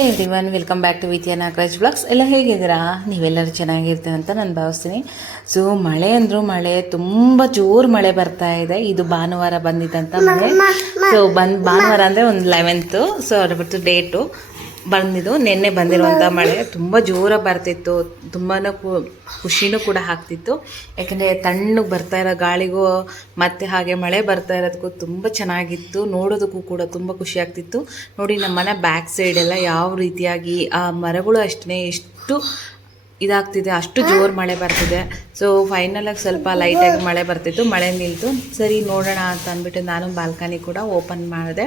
Hello everyone welcome back to Vidya Nagaraj blogs ಎಲ್ಲ ಹೇಗಿದ್ದೀರಾ? ನೀವೆಲ್ಲರೂ ಚೆನ್ನಾಗಿರ್ತೀರ ಅಂತ ನಾನು ಭಾವಿಸ್ತೀನಿ. ಸೊ ಮಳೆ ಅಂದರೂ ಮಳೆ ತುಂಬ ಜೋರು ಮಳೆ ಬರ್ತಾ ಇದೆ. ಇದು ಭಾನುವಾರ ಬಂದಿದ್ದಂಥ ಮಳೆ. ಸೊ ಬಂದು ಭಾನುವಾರ ಅಂದರೆ ಒಂದು ಲೆವೆಂತು ಸೊ ಅದ್ರ ಬಿಟ್ಟು ಡೇಟು ಬಂದಿದ್ದು. ನಿನ್ನೆ ಬಂದಿರುವಂಥ ಮಳೆ ತುಂಬ ಜೋರಾಗಿ ಬರ್ತಿತ್ತು. ತುಂಬಾ ಖುಷಿನೂ ಕೂಡ ಆಗ್ತಿತ್ತು. ಯಾಕಂದರೆ ತಣ್ಣಗೆ ಬರ್ತಾ ಇರೋ ಗಾಳಿಗೂ ಮತ್ತೆ ಹಾಗೆ ಮಳೆ ಬರ್ತಾ ಇರೋದಕ್ಕೂ ತುಂಬ ಚೆನ್ನಾಗಿತ್ತು. ನೋಡೋದಕ್ಕೂ ಕೂಡ ತುಂಬ ಖುಷಿ ಆಗ್ತಿತ್ತು. ನೋಡಿ, ನಮ್ಮ ಮನೆ ಬ್ಯಾಕ್ ಸೈಡ್ ಎಲ್ಲ ಯಾವ ರೀತಿಯಾಗಿ ಆ ಮರಗಳು ಅಷ್ಟೇ ಎಷ್ಟು ಇದಾಗ್ತಿದೆ, ಅಷ್ಟು ಜೋರು ಮಳೆ ಬರ್ತಿದೆ. ಸೊ ಫೈನಲಾಗಿ ಸ್ವಲ್ಪ ಲೈಟಾಗಿ ಮಳೆ ಬರ್ತಿತ್ತು. ಮಳೆ ನಿಲ್ತು. ಸರಿ, ನೋಡೋಣ ಅಂತ ಅಂದ್ಬಿಟ್ಟು ನಾನು ಬಾಲ್ಕನಿ ಕೂಡ ಓಪನ್ ಮಾಡಿದೆ.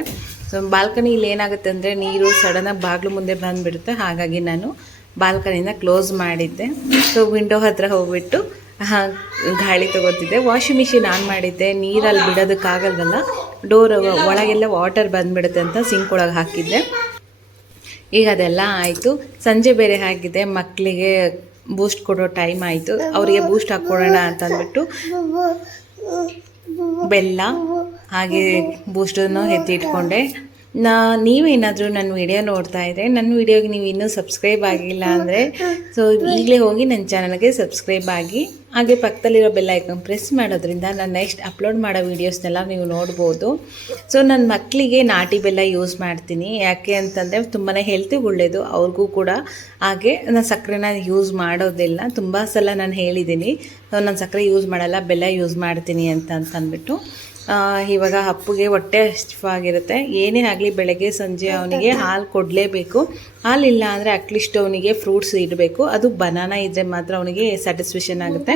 ಸೊ ಬಾಲ್ಕನಿಲಿ ಏನಾಗುತ್ತೆ ಅಂದರೆ ನೀರು ಸಡನ್ನಾಗಿ ಬಾಗಿಲು ಮುಂದೆ ಬಂದುಬಿಡುತ್ತೆ. ಹಾಗಾಗಿ ನಾನು ಬಾಲ್ಕನಿನ ಕ್ಲೋಸ್ ಮಾಡಿದ್ದೆ. ಸೊ ವಿಂಡೋ ಹತ್ರ ಹೋಗ್ಬಿಟ್ಟು ಗಾಳಿ ತಗೋತಿದ್ದೆ. ವಾಷಿಂಗ್ ಮಿಷಿನ್ ಆನ್ ಮಾಡಿದ್ದೆ. ನೀರಲ್ಲಿ ಬಿಡೋದಕ್ಕಾಗಲ್ವಲ್ಲ ಡೋರ್ ಒಳಗೆಲ್ಲ ವಾಟರ್ ಬಂದುಬಿಡುತ್ತೆ ಅಂತ ಸಿಂಕ್ ಒಳಗೆ ಹಾಕಿದ್ದೆ. ಈಗ ಅದೆಲ್ಲ ಆಯಿತು. ಸಂಜೆ ಬೇರೆ ಹಾಕಿದ್ದೆ ಮಕ್ಕಳಿಗೆ ಬೂಸ್ಟ್ ಕೊಡೋ ಟೈಮ್ ಆಯಿತು. ಅವರಿಗೆ ಬೂಸ್ಟ್ ಹಾಕ್ಕೊಡೋಣ ಅಂತ ಅಂದ್ಬಿಟ್ಟು ಬೆಲ್ಲ ಹಾಗೆ ಬೂಸ್ಟನ್ನು ಎತ್ತಿಟ್ಕೊಂಡೆ ನಾ ನೀವೇನಾದರೂ ನನ್ನ ವಿಡಿಯೋ ನೋಡ್ತಾ ಇದ್ದರೆ ನನ್ನ ವಿಡಿಯೋಗೆ ನೀವು ಇನ್ನೂ ಸಬ್ಸ್ಕ್ರೈಬ್ ಆಗಿಲ್ಲ ಅಂದರೆ ಸೊ ಈಗಲೇ ಹೋಗಿ ನನ್ನ ಚಾನಲ್ಗೆ ಸಬ್ಸ್ಕ್ರೈಬ್ ಆಗಿ ಹಾಗೆ ಪಕ್ಕದಲ್ಲಿರೋ ಬೆಲ್ ಐಕನ್ ಪ್ರೆಸ್ ಮಾಡೋದ್ರಿಂದ ನಾನು ನೆಕ್ಸ್ಟ್ ಅಪ್ಲೋಡ್ ಮಾಡೋ ವೀಡಿಯೋಸ್ನೆಲ್ಲ ನೀವು ನೋಡ್ಬೋದು. ಸೊ ನನ್ನ ಮಕ್ಕಳಿಗೆ ನಾಟಿ ಬೆಲ್ಲ ಯೂಸ್ ಮಾಡ್ತೀನಿ. ಯಾಕೆ ಅಂತಂದರೆ ತುಂಬಾ ಹೆಲ್ತಿಗೆ ಒಳ್ಳೆಯದು ಅವ್ರಿಗೂ ಕೂಡ. ಹಾಗೆ ನಾನು ಸಕ್ಕರೆನ ಯೂಸ್ ಮಾಡೋದಿಲ್ಲ. ತುಂಬ ಸಲ ನಾನು ಹೇಳಿದ್ದೀನಿ ನಾನು ಸಕ್ಕರೆ ಯೂಸ್ ಮಾಡಲ್ಲ ಬೆಲ್ಲ ಯೂಸ್ ಮಾಡ್ತೀನಿ ಅಂತ ಅಂತ ಅಂದ್ಬಿಟ್ಟು ಆ, ಇವಾಗ ಅಪ್ಪಿಗೆ ಹೊಟ್ಟೆ ಹಸಿವಾಗಿರುತ್ತೆ ಏನೇ ಆಗಲಿ ಬೆಳಗ್ಗೆ, ಸಂಜೆ ಅವನಿಗೆ ಹಾಲು ಕೊಡಲೇಬೇಕು. ಹಾಲಿಲ್ಲ ಅಂದರೆ ಅಟ್ಲೀಸ್ಟ್ ಅವನಿಗೆ ಫ್ರೂಟ್ಸ್ ಇಡಬೇಕು. ಅದು ಬನಾನಾ ಇದ್ದರೆ ಮಾತ್ರ ಅವನಿಗೆ ಸ್ಯಾಟಿಸ್ಫ್ಯಾಕ್ಷನ್ ಆಗುತ್ತೆ.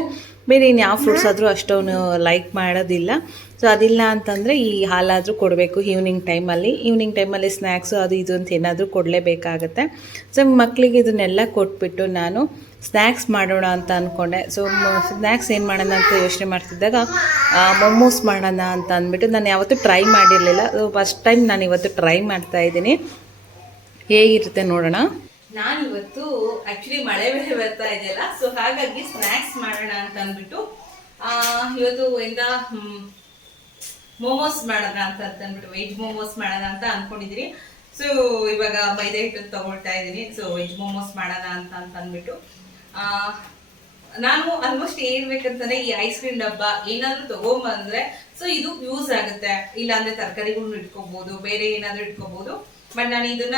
ಬೇರೆ ಇನ್ನು ಯಾವ ಫ್ರೂಟ್ಸ್ ಆದರೂ ಅಷ್ಟು ಅವನು ಲೈಕ್ ಮಾಡೋದಿಲ್ಲ. ಸೊ ಅದಿಲ್ಲ ಅಂತಂದರೆ ಈ ಹಾಲಾದರೂ ಕೊಡಬೇಕು ಈವ್ನಿಂಗ್ ಟೈಮಲ್ಲಿ ಈವ್ನಿಂಗ್ ಟೈಮಲ್ಲಿ ಸ್ನ್ಯಾಕ್ಸು ಅದು ಇದು ಅಂತ ಏನಾದರೂ ಕೊಡಲೇಬೇಕಾಗತ್ತೆ. ಸೊ ಮಕ್ಕಳಿಗೆ ಇದನ್ನೆಲ್ಲ ಕೊಟ್ಬಿಟ್ಟು ನಾನು ಸ್ನ್ಯಾಕ್ಸ್ ಮಾಡೋಣ ಅಂತ ಅಂದ್ಕೊಂಡೆ ಸೊ ಸ್ನ್ಯಾಕ್ಸ್ ಏನು ಮಾಡೋಣ ಅಂತ ಯೋಚನೆ ಮಾಡ್ತಿದ್ದಾಗ ಮೊಮೋಸ್ ಮಾಡೋಣ ಅಂತ ಅಂದ್ಬಿಟ್ಟು ನಾನು ಯಾವತ್ತೂ ಟ್ರೈ ಮಾಡಿರಲಿಲ್ಲ. ಸೊ ಫಸ್ಟ್ ಟೈಮ್ ನಾನು ಇವತ್ತು ಟ್ರೈ ಮಾಡ್ತಾ ಇದ್ದೀನಿ. ಹೇಗಿರುತ್ತೆ ನೋಡೋಣ. ನಾನು ಇವತ್ತು ಮಳೆ ಬೆಳೆ ಬರ್ತಾ ಇದೆಯಲ್ಲ ಸೊ ಹಾಗಾಗಿ ಸ್ನ್ಯಾಕ್ಸ್ ಮಾಡೋಣ ಅಂತ ಅಂದ್ಬಿಟ್ಟು ಇವತ್ತು ಇಂದ ಮೋಮೋಸ್ ಮಾಡೋಣ ಅಂತ ಅಂದ್ಬಿಟ್ಟು ವೆಜ್ ಮೋಮೋಸ್ ಮಾಡೋಣ ಅಂತ ಅಂದ್ಕೊಂಡಿದ್ದೀನಿ ಸೊ ಇವಾಗ ಮೈದಾ ಹಿಟ್ಟು ತಗೊಳ್ತಾ ಇದ್ದೀನಿ ಸೊ ವೆಜ್ ಮೋಮೋಸ್ ಮಾಡೋಣ ಅಂತ ಅಂದ್ಬಿಟ್ಟು ನಾನು ಆಲ್ಮೋಸ್ಟ್ ಏನ್ ಈ ಐಸ್ ಕ್ರೀಮ್ ಡಬ್ಬ ಏನಾದ್ರೂ ತಗೊಂಬಂದ್ರೆ ಸೊ ಇದು ಯೂಸ್ ಆಗುತ್ತೆ. ಇಲ್ಲಾಂದ್ರೆ ತರಕಾರಿಗಳನ್ನ ಇಟ್ಕೋಬಹುದು ಬೇರೆ ಏನಾದ್ರೂ ಇಟ್ಕೋಬಹುದು ಬಟ್ ನಾನು ಇದನ್ನ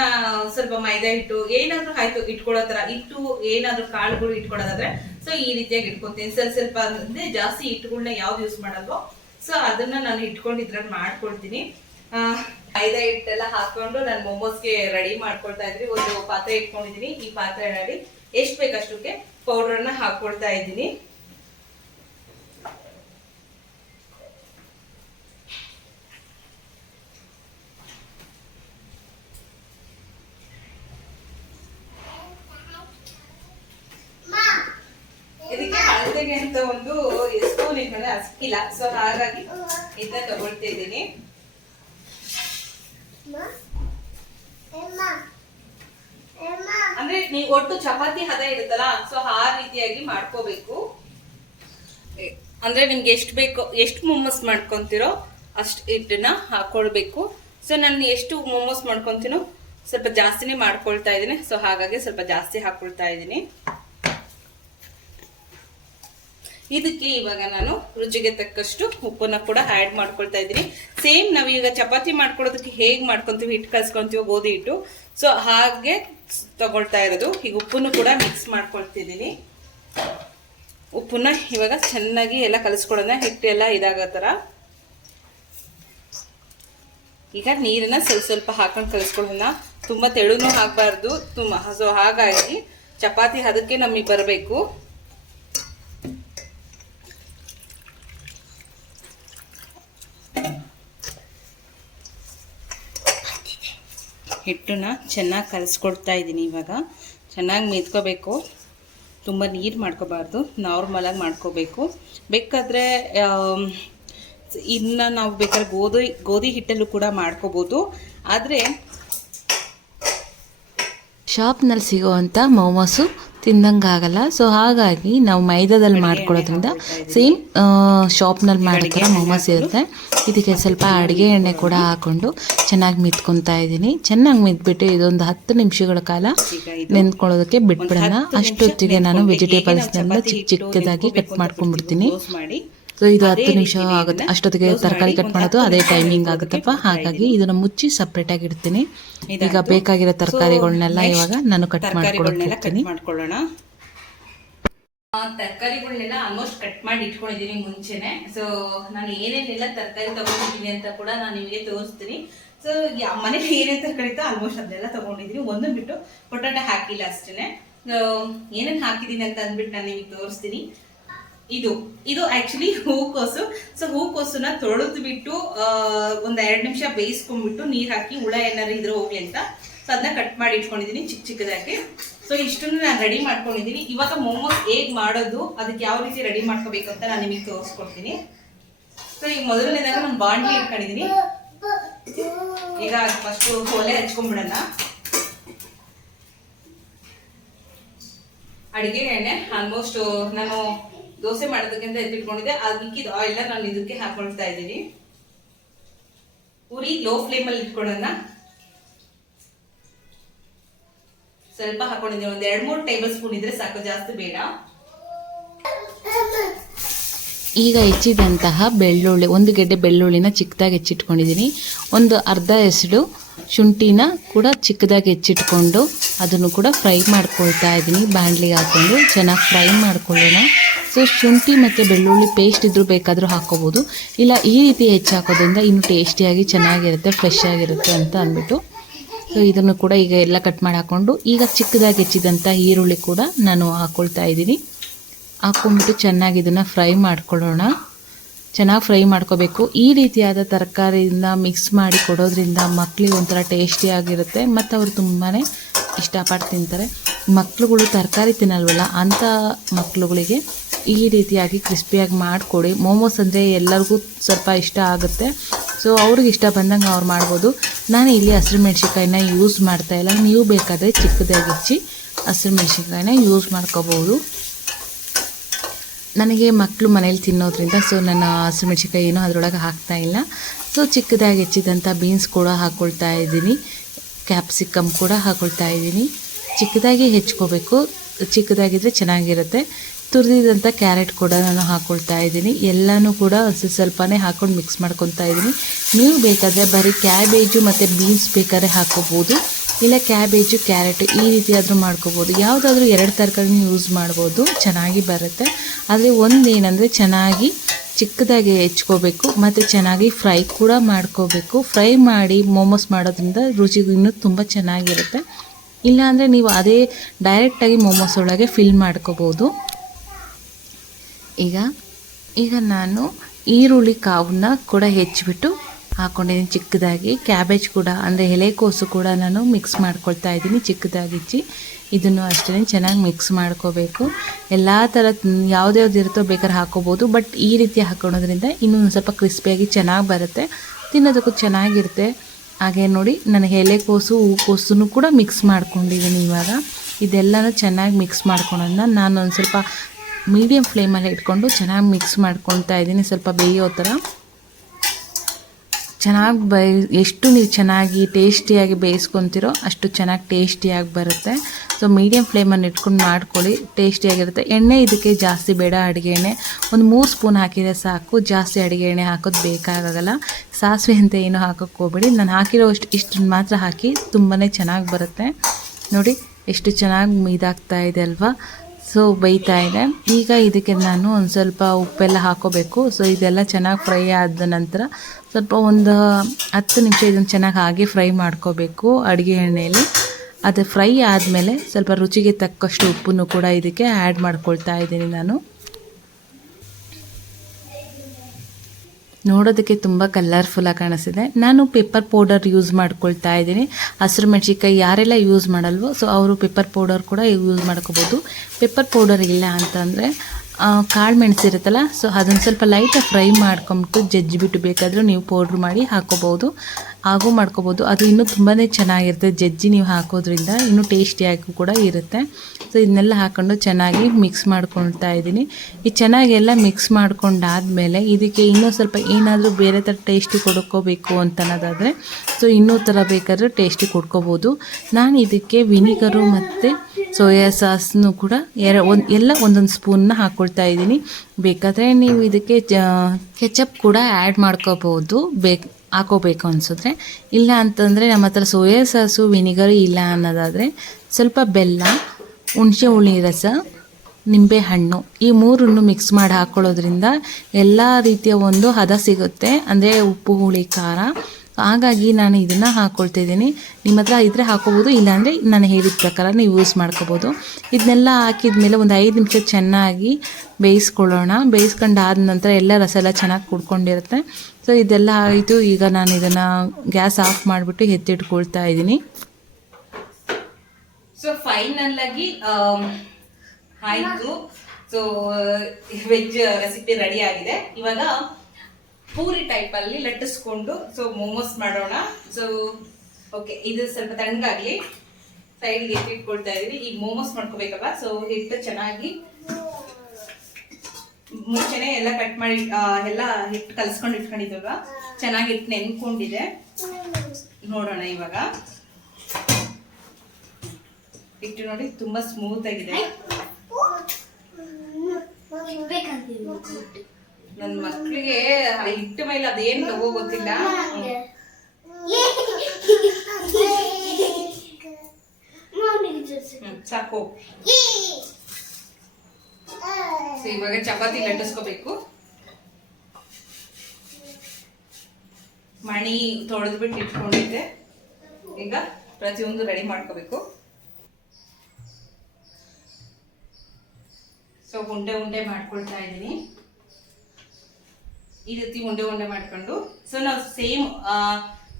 ಸ್ವಲ್ಪ ಮೈದಾ ಹಿಟ್ಟು, ಏನಾದ್ರೂ ಆಯ್ತು ಇಟ್ಕೊಳ್ಳೋ ತರ ಇಟ್ಟು ಏನಾದ್ರೂ ಕಾಳುಗಳು ಇಟ್ಕೊಳ್ಳೋದಾದ್ರೆ ಸೊ ಈ ರೀತಿಯಾಗಿ ಇಟ್ಕೊತೀನಿ. ಸ್ವಲ್ಪ ಸ್ವಲ್ಪ ಅಂದ್ರೆ ಜಾಸ್ತಿ ಹಿಟ್ಟುಗಳನ್ನ ಯಾವ್ದು ಯೂಸ್ ಮಾಡಲ್ವೋ ಸೊ ಅದನ್ನ ನಾನು ಇಟ್ಕೊಂಡು ಇದ್ರಲ್ಲಿ ಮಾಡ್ಕೊಳ್ತೀನಿ. ಮೈದಾ ಹಿಟ್ಟೆಲ್ಲ ಹಾಕೊಂಡು ನಾನು ಮೊಮೋಸ್ಗೆ ರೆಡಿ ಮಾಡ್ಕೊಳ್ತಾ ಇದ್ರಿ ಒಂದು ಪಾತ್ರೆ ಇಟ್ಕೊಂಡಿದೀನಿ ಈ ಪಾತ್ರೆಯಲ್ಲಿ ಎಷ್ಟು ಬೇಕಷ್ಟಕ್ಕೆ ಪೌಡರ್ನ ಹಾಕೊಳ್ತಾ ಇದ್ದೀನಿ. ಇದಕ್ಕೆ ಅಂತ ಒಂದು ಸ್ಪೂನ್ ಇಟ್ಕೊಂಡ್ರೆ ಅಸ್ಕಿಲ್ಲ ಸೊ ಹಾಗಾಗಿ ಇದನ್ನ ತಗೊಳ್ತಾ ಇದ್ದೀನಿ. ಅಂದ್ರೆ ನೀವು ಒಟ್ಟು ಚಪಾತಿ ಹದ ಇರುತ್ತಲ್ಲ ಸೊ ಆ ರೀತಿಯಾಗಿ ಮಾಡ್ಕೋಬೇಕು. ಅಂದ್ರೆ ನಿಮ್ಗೆ ಎಷ್ಟು ಬೇಕು, ಎಷ್ಟು ಮೊಮ್ಮಸ್ ಮಾಡ್ಕೊಂತಿರೋ ಅಷ್ಟು ಹಿಟ್ಟನ್ನ ಹಾಕೊಳ್ಬೇಕು. ಸೊ ನಾನು ಎಷ್ಟು ಮೊಮ್ಮಸ್ ಮಾಡ್ಕೊಂತೀನೋ ಸ್ವಲ್ಪ ಜಾಸ್ತಿನೇ ಮಾಡ್ಕೊಳ್ತಾ ಇದ್ದೀನಿ. ಸೊ ಹಾಗಾಗಿ ಸ್ವಲ್ಪ ಜಾಸ್ತಿ ಹಾಕೊಳ್ತಾ ಇದ್ದೀನಿ. ಇದಕ್ಕೆ ಇವಾಗ ನಾನು ರುಚಿಗೆ ತಕ್ಕಷ್ಟು ಉಪ್ಪನ್ನ ಕೂಡ ಆ್ಯಡ್ ಮಾಡ್ಕೊಳ್ತಾ ಇದ್ದೀನಿ. ಸೇಮ್ ನಾವೀಗ ಚಪಾತಿ ಮಾಡ್ಕೊಳೋದಕ್ಕೆ ಹೇಗೆ ಮಾಡ್ಕೊತೀವಿ ಹಿಟ್ಟು ಕಲ್ಸ್ಕೊಂತೀವೋ ಗೋಧಿ ಹಿಟ್ಟು. ಸೊ ಹಾಗೆ ತಗೊಳ್ತಾ ಇರೋದು. ಈಗ ಉಪ್ಪನ್ನು ಕೂಡ ಮಿಕ್ಸ್ ಮಾಡ್ಕೊಳ್ತಿದ್ದೀನಿ. ಉಪ್ಪನ್ನ ಇವಾಗ ಚೆನ್ನಾಗಿ ಎಲ್ಲ ಕಲಿಸ್ಕೊಳ್ಳೋಣ. ಹಿಟ್ಟು ಎಲ್ಲ ಇದಾಗೋ ಥರ ಈಗ ನೀರನ್ನ ಸ್ವಲ್ಪ ಸ್ವಲ್ಪ ಹಾಕೊಂಡು ಕಲಿಸ್ಕೊಳ್ಳೋಣ. ತುಂಬ ತೆಳುನೂ ಹಾಕಬಾರ್ದು ತುಂಬ ಸೊ, ಹಾಗಾಗಿ ಚಪಾತಿ ಅದಕ್ಕೆ ನಮಗೆ ಬರಬೇಕು. ಹಿಟ್ಟನ್ನ ಚೆನ್ನಾಗಿ ಕಲಿಸ್ಕೊಡ್ತಾ ಇದ್ದೀನಿ ಇವಾಗ. ಚೆನ್ನಾಗಿ ಮೆತ್ಕೋಬೇಕು. ತುಂಬ ನೀರು ಮಾಡ್ಕೋಬಾರ್ದು. ನಾರ್ಮಲಾಗಿ ಮಾಡ್ಕೋಬೇಕು. ಬೇಕಾದರೆ ಇನ್ನು ನಾವು ಬೇಕಾದ್ರೆ ಗೋಧಿ ಗೋಧಿ ಹಿಟ್ಟಲ್ಲೂ ಕೂಡ ಮಾಡ್ಕೋಬೋದು. ಆದರೆ ಶಾಪ್ನಲ್ಲಿ ಸಿಗೋವಂಥ ಮೋಮೋಸು ತಿಂದಂಗಾಗಲ್ಲ. ಸೊ ಹಾಗಾಗಿ ನಾವು ಮೈದಾದಲ್ಲಿ ಮಾಡ್ಕೊಳ್ಳೋದ್ರಿಂದ ಸೇಮ್ ಶಾಪ್ನಲ್ಲಿ ಮಾಡಿದ್ರೆ ಮೊಮೋಸ್ ಇರುತ್ತೆ. ಇದಕ್ಕೆ ಸ್ವಲ್ಪ ಅಡುಗೆ ಎಣ್ಣೆ ಕೂಡ ಹಾಕ್ಕೊಂಡು ಚೆನ್ನಾಗಿ ಮಿತ್ಕೊತಾ ಇದ್ದೀನಿ. ಚೆನ್ನಾಗಿ ಮಿತ್ಬಿಟ್ಟು ಇದೊಂದು ಹತ್ತು ನಿಮಿಷಗಳ ಕಾಲ ನೆಂದ್ಕೊಳ್ಳೋದಕ್ಕೆ ಬಿಟ್ಬಿಡೋಣ. ಅಷ್ಟೊತ್ತಿಗೆ ನಾನು ವೆಜಿಟೇಬಲ್ಸ್ನೆಲ್ಲ ಚಿಕ್ಕ ಚಿಕ್ಕದಾಗಿ ಕಟ್ ಮಾಡ್ಕೊಂಡ್ಬಿಡ್ತೀನಿ. ಸೊ ಇದು ಹತ್ತು ನಿಮಿಷ ಆಗುತ್ತೆ. ಅಷ್ಟೊತ್ತಿಗೆ ತರಕಾರಿ ಕಟ್ ಮಾಡೋದು ಅದೇ ಟೈಮಿಂಗ್ ಆಗುತ್ತಪ್ಪ ಹಾಗಾಗಿ ಇದನ್ನ ಮುಚ್ಚಿ ಸಪ್ರೇಟಾಗಿ ಇಡ್ತೀನಿ. ಈಗ ಬೇಕಾಗಿರೋ ತರಕಾರಿಗಳನ್ನೆಲ್ಲ ಇವಾಗ ನಾನು ಕಟ್ ಮಾಡ್ಕೊಳ್ಳೋಣ. ತರಕಾರಿಗಳನ್ನೆಲ್ಲ ಆಲ್ಮೋಸ್ಟ್ ಕಟ್ ಮಾಡಿ ಇಟ್ಕೊಂಡಿದ್ದೀನಿ ಮುಂಚೆನೆ. ಸೊ ನಾನು ಏನೇನೆಲ್ಲ ತರಕಾರಿ ತಗೊಂಡಿದ್ದೀನಿ ಅಂತ ಕೂಡ ನಾನು ನಿಮಗೆ ತೋರಿಸ್ತೀನಿ. ಸೊ ಮನೇಲಿ ಏನೇನು ತರಕಾರಿ ಇತ್ತು ಆಲ್ಮೋಸ್ಟ್ ಅದನ್ನೆಲ್ಲ ತಗೊಂಡಿದ್ದೀನಿ. ಒಂದು ಬಿಟ್ಟು ಪೊಟಾಟೊ ಹಾಕಿಲ್ಲ ಅಷ್ಟೇ ಸೊ ಏನೇನು ಹಾಕಿದ್ದೀನಿ ಅಂತ ಅಂದ್ಬಿಟ್ಟು ನಾನು ನಿಮಗೆ ತೋರಿಸ್ತೀನಿ. ಇದು ಇದು ಆಕ್ಚುಲಿ ಹೂಕೋಸು ಸೊ ಹೂಕೋಸನ್ನ ತೊಳೆದು ಬಿಟ್ಟು ಒಂದು ಎರಡ್ ನಿಮಿಷ ಬೇಯಿಸ್ಕೊಂಡ್ಬಿಟ್ಟು ನೀರ್ ಹಾಕಿ ಹುಳ ಏನಾರು ಇದ್ರೆ ಹೋಗ್ಲಿ ಅಂತ. ಸೊ ಅದನ್ನ ಕಟ್ ಮಾಡಿ ಇಟ್ಕೊಂಡಿದ್ದೀನಿ ಚಿಕ್ಕ ಚಿಕ್ಕದಾಗಿ ಸೊ ಇಷ್ಟನ್ನು ನಾನು ರೆಡಿ ಮಾಡ್ಕೊಂಡಿದ್ದೀನಿ ಇವಾಗ ಮೊಮೋಸ್ ಹೇಗ್ ಮಾಡೋದು, ಅದಕ್ಕೆ ಯಾವ ರೀತಿ ರೆಡಿ ಮಾಡ್ಕೋಬೇಕು ಅಂತ ನಾನು ನಿಮಗೆ ತೋರಿಸ್ಕೊಡ್ತೀನಿ. ಸೊ ಈಗ ಮೊದಲನೇದಾಗ ನಾನು ಬಾಂಡ್ಲಿ ಇಟ್ಕೊಂಡಿದ್ದೀನಿ ಈಗ ಫಸ್ಟ್ ಒಲೆ ಹಚ್ಕೊಂಡ್ಬಿಡೋಣ ಅಡುಗೆ ಎಣ್ಣೆ ಆಲ್ಮೋಸ್ಟ್ ನಾನು ದೋಸೆ ಮಾಡೋದಕ್ಕೆ ಅಂತ ಎತ್ತಿಟ್ಕೊಂಡಿದ್ದೆ ಮಿಕ್ಕಿದ ಆಯಿಲ್ ನಾನು ಇದಕ್ಕೆ ಹಾಕೊಳ್ತಾ ಇದ್ದೀನಿ. ಉರಿ ಲೋ ಫ್ಲೇಮ್ ಅಲ್ಲಿ ಇಟ್ಕೊಳ್ಳೋಣ. ಸ್ವಲ್ಪ ಹಾಕೊಂಡಿದ್ದೀನಿ. ಒಂದು ಎರಡು ಮೂರು ಟೇಬಲ್ ಸ್ಪೂನ್ ಇದ್ರೆ ಸಾಕು. ಜಾಸ್ತಿ ಬೇಡ. ಈಗ ಹೆಚ್ಚಿದಂತಹ ಬೆಳ್ಳುಳ್ಳಿ, ಒಂದು ಗೆಡ್ಡೆ ಬೆಳ್ಳುಳ್ಳಿನ ಚಿಕ್ಕದಾಗಿ ಹೆಚ್ಚಿಟ್ಕೊಂಡಿದ್ದೀನಿ. ಒಂದು ಅರ್ಧ ಎಸಳು ಶುಂಠಿನ ಕೂಡ ಚಿಕ್ಕದಾಗಿ ಹೆಚ್ಚಿಟ್ಕೊಂಡು ಅದನ್ನು ಕೂಡ ಫ್ರೈ ಮಾಡ್ಕೊಳ್ತಾ ಇದ್ದೀನಿ. ಬಾಣಲಿಗೆ ಹಾಕ್ಕೊಂಡು ಚೆನ್ನಾಗಿ ಫ್ರೈ ಮಾಡ್ಕೊಳ್ಳೋಣ. ಸೊ ಶುಂಠಿ ಮತ್ತು ಬೆಳ್ಳುಳ್ಳಿ ಪೇಸ್ಟ್ ಇದ್ದರೂ ಬೇಕಾದರೂ ಹಾಕ್ಕೋಬೋದು. ಇಲ್ಲ, ಈ ರೀತಿ ಹೆಚ್ಚಾಕೋದ್ರಿಂದ ಇನ್ನೂ ಟೇಸ್ಟಿಯಾಗಿ ಚೆನ್ನಾಗಿರುತ್ತೆ ಫ್ರೆಶ್ ಆಗಿರುತ್ತೆ ಅಂತ ಅಂದ್ಬಿಟ್ಟು. ಸೊ ಇದನ್ನು ಕೂಡ ಈಗ ಎಲ್ಲ ಕಟ್ ಮಾಡಿ ಹಾಕ್ಕೊಂಡು, ಈಗ ಚಿಕ್ಕದಾಗಿ ಹೆಚ್ಚಿದಂಥ ಈರುಳ್ಳಿ ಕೂಡ ನಾನು ಹಾಕ್ಕೊಳ್ತಾ ಇದ್ದೀನಿ. ಹಾಕ್ಕೊಂಡ್ಬಿಟ್ಟು ಚೆನ್ನಾಗಿ ಇದನ್ನು ಫ್ರೈ ಮಾಡ್ಕೊಳ್ಳೋಣ. ಚೆನ್ನಾಗಿ ಫ್ರೈ ಮಾಡ್ಕೋಬೇಕು. ಈ ರೀತಿಯಾದ ತರಕಾರಿಯಿಂದ ಮಿಕ್ಸ್ ಮಾಡಿ ಕೊಡೋದ್ರಿಂದ ಮಕ್ಕಳಿಗೆ ಒಂಥರ ಟೇಸ್ಟಿಯಾಗಿರುತ್ತೆ ಮತ್ತು ಅವರು ತುಂಬಾ ಇಷ್ಟಪಟ್ಟು ತಿಂತಾರೆ. ಮಕ್ಳುಗಳು ತರಕಾರಿ ತಿನ್ನಲ್ವಲ್ಲ ಅಂಥ ಮಕ್ಕಳುಗಳಿಗೆ ಈ ರೀತಿಯಾಗಿ ಕ್ರಿಸ್ಪಿಯಾಗಿ ಮಾಡಿಕೊಡಿ. ಮೋಮೋಸ್ ಅಂದರೆ ಎಲ್ಲರಿಗೂ ಸ್ವಲ್ಪ ಇಷ್ಟ ಆಗುತ್ತೆ. ಸೊ ಅವ್ರಿಗೆ ಇಷ್ಟ ಬಂದಂಗೆ ಅವ್ರು ಮಾಡ್ಬೋದು. ನಾನು ಇಲ್ಲಿ ಹಸಿರು ಮೆಣಸಿನ್ಕಾಯಿನ ಯೂಸ್ ಮಾಡ್ತಾ ಇಲ್ಲ. ನೀವು ಬೇಕಾದರೆ ಚಿಕ್ಕದಾಗಿ ಹೆಚ್ಚಿ ಹಸಿರು ಮೆಣಸಿನ್ಕಾಯಿನ ಯೂಸ್ ಮಾಡ್ಕೋಬೋದು. ನನಗೆ ಮಕ್ಕಳು ಮನೇಲಿ ತಿನ್ನೋದ್ರಿಂದ, ಸೊ ನನ್ನ ಹಸಿಮೆಣ್ಸಿಕಾಯಿ ಏನೂ ಅದರೊಳಗೆ ಹಾಕ್ತಾ ಇಲ್ಲ. ಸೊ ಚಿಕ್ಕದಾಗಿ ಹೆಚ್ಚಿದಂಥ ಬೀನ್ಸ್ ಕೂಡ ಹಾಕ್ಕೊಳ್ತಾ ಇದ್ದೀನಿ. ಕ್ಯಾಪ್ಸಿಕಮ್ ಕೂಡ ಹಾಕ್ಕೊಳ್ತಾ ಇದ್ದೀನಿ. ಚಿಕ್ಕದಾಗಿ ಹೆಚ್ಕೋಬೇಕು. ಚಿಕ್ಕದಾಗಿದ್ದರೆ ಚೆನ್ನಾಗಿರುತ್ತೆ. ತುರಿದಿದಂಥ ಕ್ಯಾರೆಟ್ ಕೂಡ ನಾನು ಹಾಕ್ಕೊಳ್ತಾ ಇದ್ದೀನಿ. ಎಲ್ಲನೂ ಕೂಡ ಸ್ವಲ್ಪ ಸ್ವಲ್ಪನೇ ಹಾಕ್ಕೊಂಡು ಮಿಕ್ಸ್ ಮಾಡ್ಕೊತಾ ಇದ್ದೀನಿ. ನೀವು ಬೇಕಾದರೆ ಬರೀ ಕ್ಯಾಬೇಜು ಮತ್ತು ಬೀನ್ಸ್ ಬೇಕಾದ್ರೆ ಹಾಕ್ಕೋಬೋದು ಇಲ್ಲ ಕ್ಯಾಬೇಜು ಕ್ಯಾರೆಟ್ ಈ ರೀತಿಯಾದರೂ ಮಾಡ್ಕೋಬೋದು. ಯಾವುದಾದ್ರೂ ಎರಡು ತರಕಾರಿನ ಯೂಸ್ ಮಾಡ್ಬೋದು. ಚೆನ್ನಾಗಿ ಬರುತ್ತೆ. ಆದರೆ ಒಂದು ಏನಂದರೆ ಚೆನ್ನಾಗಿ ಚಿಕ್ಕದಾಗಿ ಹೆಚ್ಕೋಬೇಕು. ಮತ್ತು ಚೆನ್ನಾಗಿ ಫ್ರೈ ಕೂಡ ಮಾಡ್ಕೋಬೇಕು. ಫ್ರೈ ಮಾಡಿ ಮೋಮೋಸ್ ಮಾಡೋದ್ರಿಂದ ರುಚಿ ಇನ್ನೂ ತುಂಬ ಚೆನ್ನಾಗಿರುತ್ತೆ. ಇಲ್ಲಾಂದರೆ ನೀವು ಅದೇ ಡೈರೆಕ್ಟಾಗಿ ಮೋಮೋಸ್ ಒಳಗೆ ಫಿಲ್ ಮಾಡ್ಕೋಬೋದು. ಈಗ ಈಗ ನಾನು ಈರುಳ್ಳಿ ಕಾವನ್ನ ಕೂಡ ಹೆಚ್ಚಿಬಿಟ್ಟು ಹಾಕ್ಕೊಂಡಿದ್ದೀನಿ ಚಿಕ್ಕದಾಗಿ. ಕ್ಯಾಬೇಜ್ ಕೂಡ, ಅಂದರೆ ಎಲೆಕೋಸು ಕೂಡ ನಾನು ಮಿಕ್ಸ್ ಮಾಡ್ಕೊಳ್ತಾ ಇದ್ದೀನಿ ಚಿಕ್ಕದಾಗಿ ಹೆಚ್ಚಿ ಇದನ್ನು ಅಷ್ಟೇ ಚೆನ್ನಾಗಿ ಮಿಕ್ಸ್ ಮಾಡ್ಕೋಬೇಕು. ಎಲ್ಲ ಥರ ಯಾವ್ದ್ಯಾವ್ದು ಇರುತ್ತೋ ಬೇಕಾದ್ರೆ ಹಾಕೋಬೋದು. ಬಟ್ ಈ ರೀತಿ ಹಾಕೊಳೋದ್ರಿಂದ ಇನ್ನೂ ಸ್ವಲ್ಪ ಕ್ರಿಸ್ಪಿಯಾಗಿ ಚೆನ್ನಾಗಿ ಬರುತ್ತೆ. ತಿನ್ನೋದಕ್ಕೂ ಚೆನ್ನಾಗಿರುತ್ತೆ. ಹಾಗೆ ನೋಡಿ, ನಾನು ಎಲೆಕೋಸು ಹೂಕೋಸು ಕೂಡ ಮಿಕ್ಸ್ ಮಾಡ್ಕೊಂಡಿದ್ದೀನಿ ಇವಾಗ. ಇದೆಲ್ಲನೂ ಚೆನ್ನಾಗಿ ಮಿಕ್ಸ್ ಮಾಡ್ಕೊಳೋದನ್ನ ನಾನು ಒಂದು ಸ್ವಲ್ಪ ಮೀಡಿಯಮ್ ಫ್ಲೇಮಲ್ಲಿ ಇಟ್ಕೊಂಡು ಚೆನ್ನಾಗಿ ಮಿಕ್ಸ್ ಮಾಡ್ಕೊತಾ ಇದ್ದೀನಿ. ಸ್ವಲ್ಪ ಬೇಯೋ ಥರ ಚೆನ್ನಾಗಿ ಬೈ, ಎಷ್ಟು ನೀವು ಚೆನ್ನಾಗಿ ಟೇಸ್ಟಿಯಾಗಿ ಬೇಯಿಸ್ಕೊತಿರೋ ಅಷ್ಟು ಚೆನ್ನಾಗಿ ಟೇಸ್ಟಿಯಾಗಿ ಬರುತ್ತೆ. ಸೊ ಮೀಡಿಯಮ್ ಫ್ಲೇಮನ್ನು ಇಟ್ಕೊಂಡು ಮಾಡ್ಕೊಳ್ಳಿ, ಟೇಸ್ಟಿಯಾಗಿರುತ್ತೆ. ಎಣ್ಣೆ ಇದಕ್ಕೆ ಜಾಸ್ತಿ ಬೇಡ, ಅಡುಗೆ ಎಣ್ಣೆ. ಒಂದು ಮೂರು ಸ್ಪೂನ್ ಹಾಕಿದರೆ ಸಾಕು, ಜಾಸ್ತಿ ಅಡುಗೆ ಎಣ್ಣೆ ಹಾಕೋದು ಬೇಕಾಗಲ್ಲ. ಸಾಸಿವೆ ಅಂತ ಏನು ಹಾಕೋಕ್ಕೆ ಹೋಗ್ಬೇಡಿ. ನಾನು ಹಾಕಿರೋ ಅಷ್ಟು ಇಷ್ಟನ್ನು ಮಾತ್ರ ಹಾಕಿ ತುಂಬಾ ಚೆನ್ನಾಗಿ ಬರುತ್ತೆ. ನೋಡಿ, ಎಷ್ಟು ಚೆನ್ನಾಗಿ ಇದಾಗ್ತಾ ಇದೆ ಅಲ್ವಾ. ಸೊ ಬೇಯ್ತಾ ಇದೆ. ಈಗ ಇದಕ್ಕೆ ನಾನು ಒಂದು ಸ್ವಲ್ಪ ಉಪ್ಪೆಲ್ಲ ಹಾಕೋಬೇಕು. ಸೊ ಇದೆಲ್ಲ ಚೆನ್ನಾಗಿ ಫ್ರೈ ಆದ ನಂತರ ಸ್ವಲ್ಪ ಒಂದು ಹತ್ತು ನಿಮಿಷ ಇದನ್ನು ಚೆನ್ನಾಗಿ ಹಾಗೆ ಫ್ರೈ ಮಾಡ್ಕೋಬೇಕು ಅಡುಗೆ ಎಣ್ಣೆಯಲ್ಲಿ. ಅದು ಫ್ರೈ ಆದಮೇಲೆ ಸ್ವಲ್ಪ ರುಚಿಗೆ ತಕ್ಕಷ್ಟು ಉಪ್ಪನ್ನು ಕೂಡ ಇದಕ್ಕೆ ಆ್ಯಡ್ ಮಾಡ್ಕೊಳ್ತಾ ಇದ್ದೀನಿ ನಾನು. ನೋಡೋದಕ್ಕೆ ತುಂಬ ಕಲರ್ಫುಲ್ಲಾಗಿ ಕಾಣಿಸ್ತಿದೆ. ನಾನು ಪೇಪರ್ ಪೌಡರ್ ಯೂಸ್ ಮಾಡ್ಕೊಳ್ತಾ ಇದ್ದೀನಿ. ಹಸಿರು ಮೆಣಸಿನ್ಕಾಯಿ ಯಾರೆಲ್ಲ ಯೂಸ್ ಮಾಡಲ್ವೋ ಸೊ ಅವರು ಪೇಪರ್ ಪೌಡರ್ ಕೂಡ ಯೂಸ್ ಮಾಡ್ಕೋಬೋದು. ಪೆಪ್ಪರ್ ಪೌಡರ್ ಇಲ್ಲ ಅಂತಂದರೆ ಕಾಳು ಮೆಣಸು ಇರುತ್ತಲ್ಲ ಸೊ ಅದನ್ನು ಸ್ವಲ್ಪ ಲೈಟಾಗಿ ಫ್ರೈ ಮಾಡ್ಕೊಂಬಿಟ್ಟು ಜಜ್ಜಿಬಿಟ್ಟು ಬೇಕಾದರೂ ನೀವು ಪೌಡ್ರ್ ಮಾಡಿ ಹಾಕೋಬೋದು ಹಾಗೂ ಮಾಡ್ಕೋಬೋದು ಅದು ಇನ್ನೂ ತುಂಬಾ ಚೆನ್ನಾಗಿರುತ್ತೆ ಜಜ್ಜಿ ನೀವು ಹಾಕೋದ್ರಿಂದ. ಇನ್ನೂ ಟೇಸ್ಟಿಯಾಗಿ ಕೂಡ ಇರುತ್ತೆ. ಸೊ ಇದನ್ನೆಲ್ಲ ಹಾಕ್ಕೊಂಡು ಚೆನ್ನಾಗಿ ಮಿಕ್ಸ್ ಮಾಡ್ಕೊಳ್ತಾ ಇದ್ದೀನಿ. ಈ ಚೆನ್ನಾಗೆಲ್ಲ ಮಿಕ್ಸ್ ಮಾಡ್ಕೊಂಡಾದಮೇಲೆ ಇದಕ್ಕೆ ಇನ್ನೂ ಸ್ವಲ್ಪ ಏನಾದರೂ ಬೇರೆ ಥರ ಟೇಸ್ಟಿ ಕೊಡ್ಕೋಬೇಕು ಅಂತ ಅನ್ನೋದಾದರೆ ಸೊ ಇನ್ನೂ ಥರ ಬೇಕಾದರೂ ಟೇಸ್ಟಿ ಕೊಡ್ಕೋಬೋದು ನಾನು ಇದಕ್ಕೆ ವಿನಿಗರು ಮತ್ತು ಸೋಯಾ ಸಾಸ್ನು ಕೂಡ ಎರ ಒಂದು, ಎಲ್ಲ ಒಂದೊಂದು ಸ್ಪೂನ್ನ ಹಾಕ್ಕೊಳ್ತಾ ಇದ್ದೀನಿ. ಬೇಕಾದರೆ ನೀವು ಇದಕ್ಕೆ ಕೆಚಪ್ ಕೂಡ ಆ್ಯಡ್ ಮಾಡ್ಕೋಬೋದು ಬೇಕು, ಹಾಕೋಬೇಕು ಅನಿಸಿದ್ರೆ ಇಲ್ಲ ಅಂತಂದರೆ ನಮ್ಮ ಹತ್ರ ಸೋಯಾ ಸಾಸು ವಿನಿಗರ್ ಇಲ್ಲ ಅನ್ನೋದಾದರೆ ಸ್ವಲ್ಪ ಬೆಲ್ಲ, ಹುಣಸೆ ಹುಳಿ ರಸ, ನಿಂಬೆ ಹಣ್ಣು ಈ ಮೂರನ್ನು ಮಿಕ್ಸ್ ಮಾಡಿ ಹಾಕ್ಕೊಳ್ಳೋದ್ರಿಂದ ಎಲ್ಲ ರೀತಿಯ ಒಂದು ಹದ ಸಿಗುತ್ತೆ. ಅಂದರೆ ಉಪ್ಪು, ಹುಳಿ, ಖಾರ. ಹಾಗಾಗಿ ನಾನು ಇದನ್ನು ಹಾಕ್ಕೊಳ್ತಾ ಇದ್ದೀನಿ. ನಿಮ್ಮ ಹತ್ರ ಇದ್ದರೆ ಹಾಕೋಬೋದು, ಇಲ್ಲಾಂದರೆ ನಾನು ಹೇಳಿದ ಪ್ರಕಾರ ನೀವು ಯೂಸ್ ಮಾಡ್ಕೋಬೋದು. ಇದನ್ನೆಲ್ಲ ಹಾಕಿದ ಮೇಲೆ ಒಂದು ಐದು ನಿಮಿಷ ಚೆನ್ನಾಗಿ ಬೇಯಿಸ್ಕೊಳ್ಳೋಣ. ಬೇಯಿಸ್ಕೊಂಡು ಆದ ನಂತರ ಎಲ್ಲ ರಸ ಎಲ್ಲ ಚೆನ್ನಾಗಿ ಕುಡ್ಕೊಂಡಿರುತ್ತೆ. ಸೊ ಇದೆಲ್ಲ ಆಯಿತು. ಈಗ ನಾನು ಇದನ್ನು ಗ್ಯಾಸ್ ಆಫ್ ಮಾಡಿಬಿಟ್ಟು ಎತ್ತಿಟ್ಕೊಳ್ತಾ ಇದ್ದೀನಿ. ಸೊ ಫೈನಲ್ ಆಗಿ ಆಯಿತು. ಸೊ ವೆಜ್ ರೆಸಿಪಿ ರೆಡಿ ಆಗಿದೆ. ಇವಾಗ ಪೂರಿ ಟೈಪ್ ಅಲ್ಲಿ ಲಟ್ಟಿಸ್ಕೊಂಡು ಸೊ ಮೋಮೋಸ್ ಮಾಡೋಣ. ಸೊ ಓಕೆ ಇದು ಸ್ವಲ್ಪ ತಣ್ಣಗಾಗ್ಲಿ. ಸೈಡ್ಗೆ ಇಟ್ಕೊಳ್ತಾ ಇದೀವಿ. ಈಗ ಮೋಮೋಸ್ ಮಾಡ್ಕೋಬೇಕಲ್ಲ ಸೊ ಹಿಟ್ಟು ಚೆನ್ನಾಗಿ ಮುಂಚೆನೆ ಎಲ್ಲ ಕಟ್ ಮಾಡಿ ಎಲ್ಲ ಹಿಟ್ಟು ಕಲ್ಸ್ಕೊಂಡು ಇಟ್ಕೊಂಡಿದ್ವಲ್ವಾ? ಚೆನ್ನಾಗಿ ಹಿಟ್ಟು ನೆನ್ಕೊಂಡಿದೆ. ನೋಡೋಣ ಇವಾಗ. ಹಿಟ್ಟು ನೋಡಿ ತುಂಬಾ ಸ್ಮೂತ್ ಆಗಿದೆ. ನನ್ನ ಮಕ್ಳಿಗೆ ಹಿಟ್ಟ ಮೇಲೆ ಅದೇನ್ ತಗೋ ಗೊತ್ತಿಲ್ಲ. ಸಾಕು. ಇವಾಗ ಚಪಾತಿ ಲಟ್ಟಿಸ್ಕೋಬೇಕು. ಮಣಿ ತೊಳೆದ್ಬಿಟ್ಟು ಇಟ್ಕೊಂಡಿದ್ದೆ. ಈಗ ಪ್ರತಿಯೊಂದು ರೆಡಿ ಮಾಡ್ಕೋಬೇಕು. ಸೊ ಉಂಡೆ ಉಂಡೆ ಮಾಡ್ಕೊಳ್ತಾ ಇದ್ದೀನಿ. ಈ ರೀತಿ ಉಂಡೆ ಉಂಡೆ ಮಾಡ್ಕೊಂಡು. ಸೊ ನಾವು ಸೇಮ್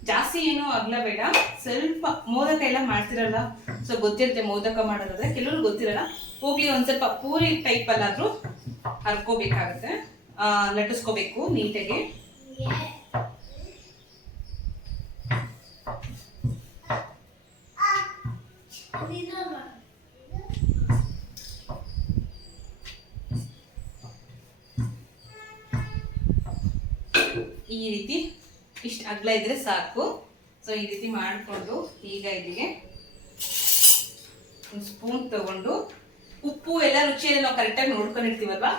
ಜಾಸ್ತಿ ಏನು ಅಗ್ಲ ಬೇಡ. ಸ್ವಲ್ಪ ಮೋದಕ ಎಲ್ಲ ಮಾಡ್ತಿರಲ್ಲ. ಸೊ ಗೊತ್ತಿರುತ್ತೆ ಮೋದಕ ಮಾಡೋದಾದ್ರೆ ಕೆಲವ್ರು ಗೊತ್ತಿರಲ್ಲ. ಹೋಗ್ಲಿ ಒಂದ್ ಸ್ವಲ್ಪ ಪೂರಿ ಟೈಪ್ ಅಲ್ಲಾದ್ರೂ ಹರ್ಕೋಬೇಕಾಗುತ್ತೆ. ಲಟ್ಟಿಸ್ಕೋಬೇಕು ನೀಟಾಗಿ. ಈ ರೀತಿ ಇಷ್ಟು ಅಗ್ಲ ಇದ್ರೆ ಸಾಕು. ಸೊ ಈ ರೀತಿ ಮಾಡಿಕೊಂಡು ಈಗ ಇದಿಗೆ ಒಂದು ಸ್ಪೂನ್ ತಗೊಂಡು ಉಪ್ಪು ಎಲ್ಲ ರುಚಿಯಲ್ಲಿ ನಾವು ಕರೆಕ್ಟಾಗಿ ನೋಡ್ಕೊಂಡಿರ್ತೀವಲ್ವಾ?